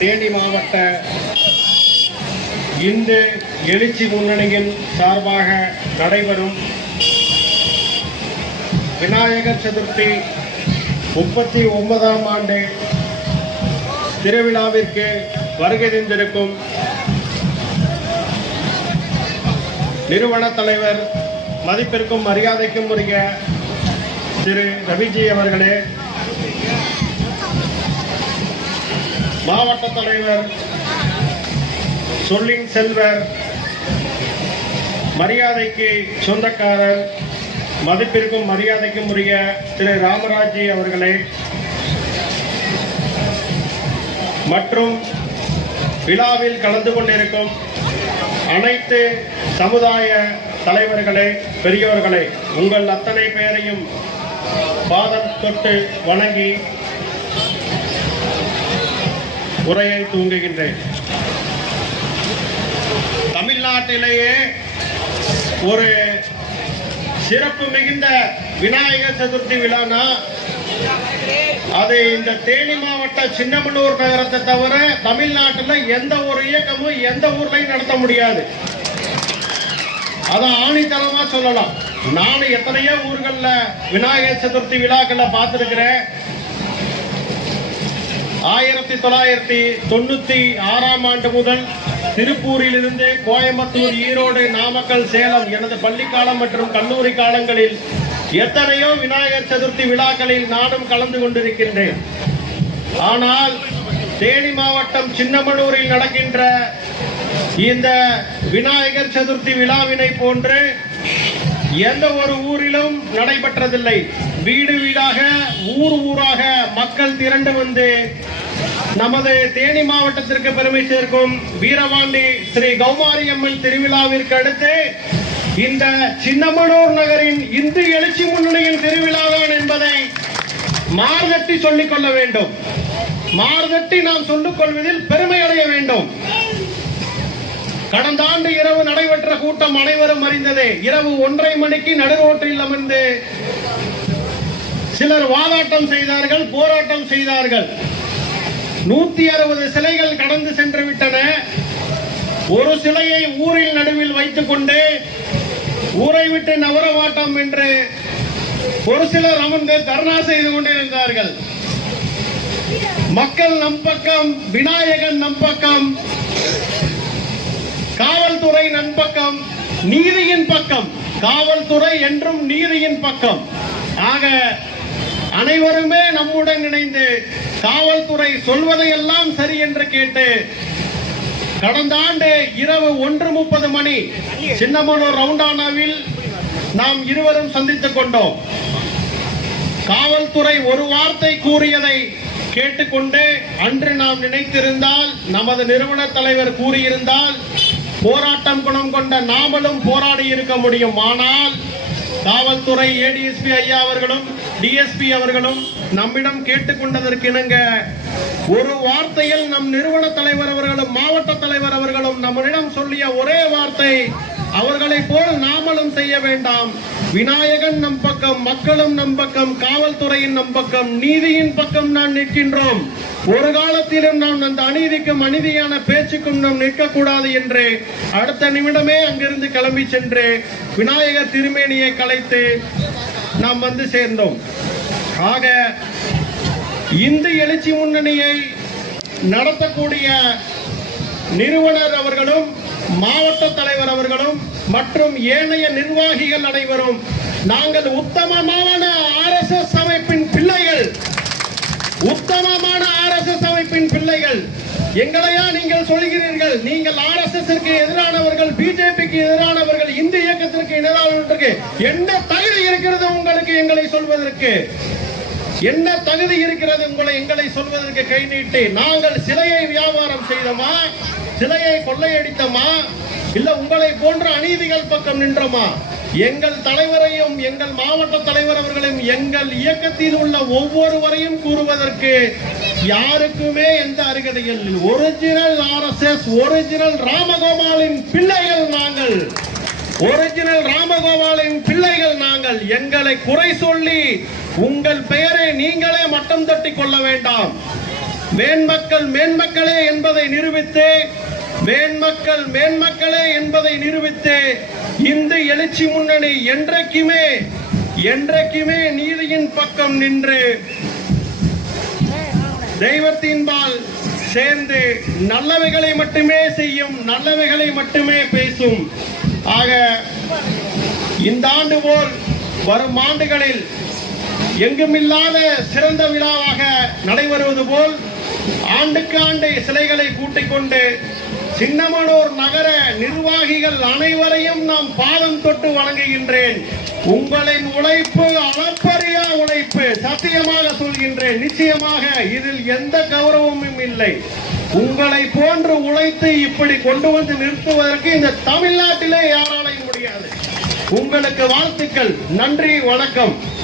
தேனி மாவட்ட இந்து எழுச்சி முன்னணியின் சார்பாக நடைபெறும் விநாயகர் சதுர்த்தி முப்பத்தி ஒன்பதாம் ஆண்டு திருவிழாவிற்கு வருகை தந்திருக்கும் நிறுவன தலைவர் மதிப்பிற்கும் மரியாதைக்கும் உரிய திரு ரவிஜி அவர்களே மாவட்ட தலைவர் சொல்லின் செல்வர் மரியாதைக்கு சொந்தக்காரர் மதிப்பிற்கும் மரியாதைக்கும் உரிய திரு ராமராஜி அவர்களே மற்றும் விழாவில் கலந்து கொண்டிருக்கும் அனைத்து சமுதாய தலைவர்களே பெரியோர்களே உங்கள் அத்தனை பேரையும் பாதம் தொட்டு வணங்கி உரையை தூங்குகின்றேன். தமிழ்நாட்டிலேயே ஒரு சிறப்பு மிகுந்த விநாயகர் சதுர்த்தி விழானா அது இந்த தேனி மாவட்ட சின்னமனூர் நகரத்தை தவிர தமிழ்நாட்டில் எந்த ஒரு இயக்கமும் எந்த ஊர்லயும் நடத்த முடியாது. அதை ஆணித்தரமா சொல்லலாம். நானும் எத்தனையோ ஊர்கள்ல விநாயகர் சதுர்த்தி விழாக்களை பார்த்திருக்கிறேன். ஆயிரத்தி தொள்ளாயிரத்தி தொண்ணூத்தி ஆறாம் ஆண்டு முதல் திருப்பூரிலிருந்து கோயம்புத்தூர் ஈரோடு நாமக்கல் சேலம் எனது பள்ளிக்காலம் மற்றும் கல்லூரி காலங்களில் எத்தனையோ விநாயகர் சதுர்த்தி விழாக்களில் நானும் கலந்து கொண்டிருக்கின்றேன். ஆனால் தேனி மாவட்டம் சின்னமனூரில் நடக்கின்ற இந்த விநாயகர் சதுர்த்தி விழாவினை போன்று எந்த ஒரு ஊரிலும் நடைபெற்றதில்லை. வீடு வீடாக ஊர் ஊராக மக்கள் திரண்டு வந்து நமது தேனி மாவட்டத்திற்கு பெருமை சேர்க்கும் வீரவாண்டி ஸ்ரீ கௌமாரி அம்மன் திருவிழாவிற்கு அடுத்து இந்த சின்னமனூர் நகரின் இந்து எழுச்சி முன்னணியின் திருவிழாதான் என்பதை மார்தட்டி சொல்லிக் கொள்ள வேண்டும். மார்தட்டி நாம் சொல்லிக் கொள்வதில் பெருமை அடைய வேண்டும். கடந்த ஆண்டு இரவு நடைபெற்ற கூட்டம் அனைவரும் அறிந்ததே. இரவு ஒன்றரை மணிக்கு நடுரோட்டில் அமர்ந்து சிலர் வாதாட்டம் செய்தார்கள் போராட்டம் செய்தார்கள். நூத்தி அறுபது சிலைகள் கடந்து சென்று விட்டன. ஒரு சிலையை ஊரில் நடுவில் வைத்துக் கொண்டு ஊரை விட்டு நவர மாட்டோம் என்று ஒரு சிலர் அமர்ந்து தர்ணா செய்து கொண்டிருந்தார்கள். மக்கள் நம் பக்கம் விநாயகன் நம் பக்கம் காவல்துறை நண்பக்கம் நீதியின் பக்கம். காவல்துறை என்றும் நீதியின் பக்கம். ஆக அனைவருமே நம்முடன் இணைந்து காவல்துறை சொல்வதையெல்லாம் சரி என்று கேட்டு கடந்த ஆண்டு இரவு ஒன்று முப்பது மணி சின்னமனூர் ரவுண்டானாவில் நாம் இருவரும் சந்தித்துக் கொண்டோம். காவல்துறை ஒரு வார்த்தை கூறியதை கேட்டுக்கொண்டு அன்று நாம் நினைத்திருந்தால் நமது நிறுவன தலைவர் கூறியிருந்தால் போராட்டம் குணம் கொண்ட நாமளும் போராடி இருக்க முடியும். ஆனால் காவல்துறை ஏடிஎஸ்பி ஐயா அவர்களும் டிஎஸ்பி அவர்களும் நம்மிடம் கேட்டுக்கொண்டதற்கு இணங்க ஒரு வார்த்தையில் நம் நிறுவன தலைவர் அவர்களும் மாவட்ட தலைவர் அவர்களும் நம்மிடம் சொல்லிய ஒரே வார்த்தை அவர்களை போல் நாமளும் செய்ய வேண்டாம். விநாயகன் நம் பக்கம் மக்களும் நம் பக்கம் காவல்துறையின் நம் பக்கம் நீதியின் பக்கம் நாம் நிற்கின்றோம். ஒரு காலத்திலும் நாம் அந்த அநீதிக்கும் அநீதியான பேச்சுக்கும் நாம் நிற்கக்கூடாது என்று அடுத்த நிமிடமே அங்கிருந்து கிளம்பி சென்று விநாயகர் திருமேனியை கலைத்து நாம் வந்து சேர்ந்தோம். ஆக இந்து எழுச்சி முன்னணியை நடத்தக்கூடிய நிறுவனர் அவர்களும் மாவட்ட தலைவர் அவர்களும் மற்றும் ஏனைய நிர்வாகிகள் அனைவரும் நாங்கள் உத்தமமான ஆர்எஸ்எஸ் அமைப்பின் பிள்ளைகள். உத்தமமான ஆர்எஸ்எஸ் அமைப்பின் பிள்ளைகள். எங்களையா நீங்கள் சொல்கிறீர்கள்? நீங்கள் ஆர்எஸ்எஸ் எதிரானவர்கள் பிஜேபிக்கு எதிரானவர்கள் இந்து இயக்கத்திற்கு எதிரானவர்களுக்கு என்ன தகுதி இருக்கிறது உங்களுக்கு எங்களை சொல்வதற்கு? என்ன தகுதி இருக்கிறது உங்களை எங்களை சொல்வதற்கு கை நீட்டி? நாங்கள் சிலையை வியாபாரம் செய்தோமா? சிலையை கொள்ளையடித்தோமா? இல்ல உங்களை போன்ற அநீதிகள் பக்கம் நின்றோமா? எங்கள் தலைவரையும் எங்கள் மாவட்ட தலைவர் அவர்களையும் எங்கள் இயக்கத்தில் உள்ள ஒவ்வொருவரையும் கூறுவதற்கு யாருக்குமே எந்த அருகதைகள் ஒரிஜினல் ஆர்எஸ்எஸ் ஒரிஜினல் ராமகோபாலின் பிள்ளைகள் நாங்கள். ஒரிஜினல் ராமகோபாலின் பிள்ளைகள் நாங்கள். எங்களை குறை சொல்லி உங்கள் பெயரை நீங்களே மட்டம் தட்டி கொள்ள வேண்டாம். மேன்மக்கள் மேன்மக்களே என்பதை நிரூபித்து மேன்மக்கள் மேன்மக்களே என்பதை நிரூபித்து இந்து எழுச்சி முன்னணி என்றைக்குமே என்றைக்குமே நீதியின் பக்கம் நின்று தெய்வத்தின்பால் சேர்ந்து நல்லவைகளை மட்டுமே செய்யும் நல்லவைகளை மட்டுமே பேசும். ஆக இந்த ஆண்டு போல் வரும் ஆண்டுகளில் எங்குமில்லாத சிறந்த விழாவாக நடைபெறுவது போல் ஆண்டுக்கு ஆண்டு சிலைகளை கூட்டிக் கொண்டு சின்னமனூர் நகர நிர்வாகிகள் அனைவரையும் நாம் பாதம் தொட்டு வழங்குகின்றேன் உங்களின் உழைப்பு அளப்பரியா உழைப்பு. சத்தியமாக சொல்கின்றேன் நிச்சயமாக இதில் எந்த கௌரவமும் இல்லை. உங்களை போன்று உழைத்து இப்படி கொண்டு வந்து நிறுத்துவதற்கு இந்த தமிழ்நாட்டிலே யாராலையும் முடியாது. உங்களுக்கு வாழ்த்துக்கள் நன்றி வணக்கம்.